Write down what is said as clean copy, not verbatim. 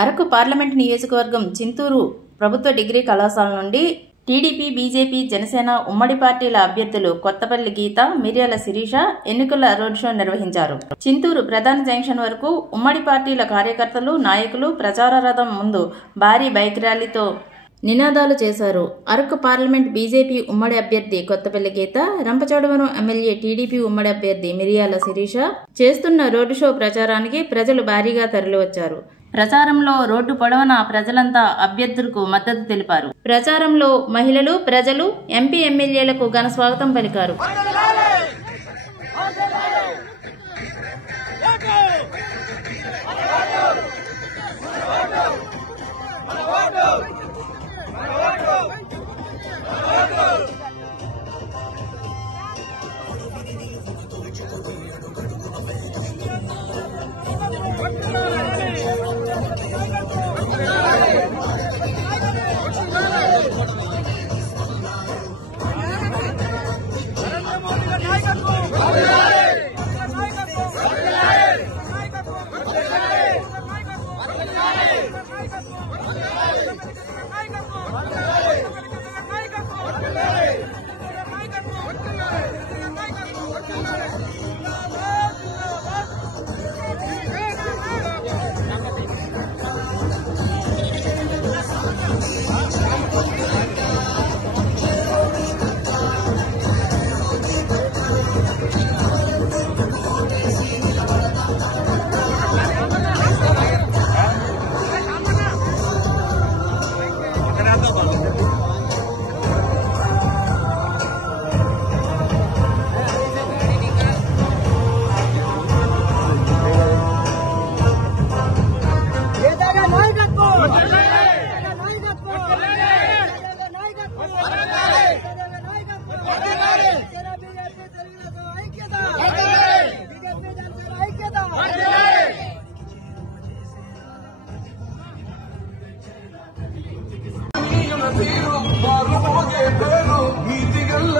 Araku parliament నియోజకవర్గం చింతూరు ప్రభుత్వ degree కళాశాల నుండి టీడీపీ, బీజేపీ, జనసేన ఉమ్మడి పార్టీల అభ్యర్థులు కొత్తపల్లి గీత, మిర్యాల శిరీష ఎన్నికల రోడ్ షో నిర్వహించారు. చింతూరు ప్రధాన జంక్షన్ వరకు ఉమ్మడి పార్టీల కార్యకర్తలు, నాయకులు ప్రచార రథం ముందు భారీ బైక్ ర్యాలీతో నినాదాలు చేశారు. అరకు పార్లమెంట్ బీజేపీ ఉమ్మడి అభ్యర్థి కొత్తపల్లి గీత, రంపచోడవరం ఎమ్మెల్యే టీడీపీ ఉమ్మడి అభ్యర్థి మిర్యాల శిరీష చేస్తున్న రోడ్డు షో ప్రచారానికి ప్రజలు భారీగా తరలివచ్చారు. ప్రచారంలో రోడ్డు పొడవునా ప్రజలంతా అభ్యర్థులకు మద్దతు తెలిపారు. ప్రచారంలో మహిళలు, ప్రజలు ఎంపీ, ఎమ్మెల్యేలకు ఘన స్వాగతం పలికారు. నీతి గల్ల